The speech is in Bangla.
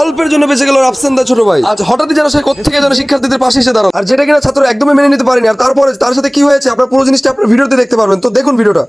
অল্পের জন্য বেঁচে গেল রাফসান্দা ছোট ভাই। আজ হঠাৎই যেন সে কোত্থেকে যেন শিক্ষার্থীদের পাশে এসে দাঁড়ালো, আর যেটা কিনা ছাত্র একদমই মেনে নিতে পারেনি। আর তারপরে তার সাথে কি হয়েছে আপনার পুরো জিনিসটা আপনার ভিডিওতে দেখতে পারবেন, তো দেখুন ভিডিওটা।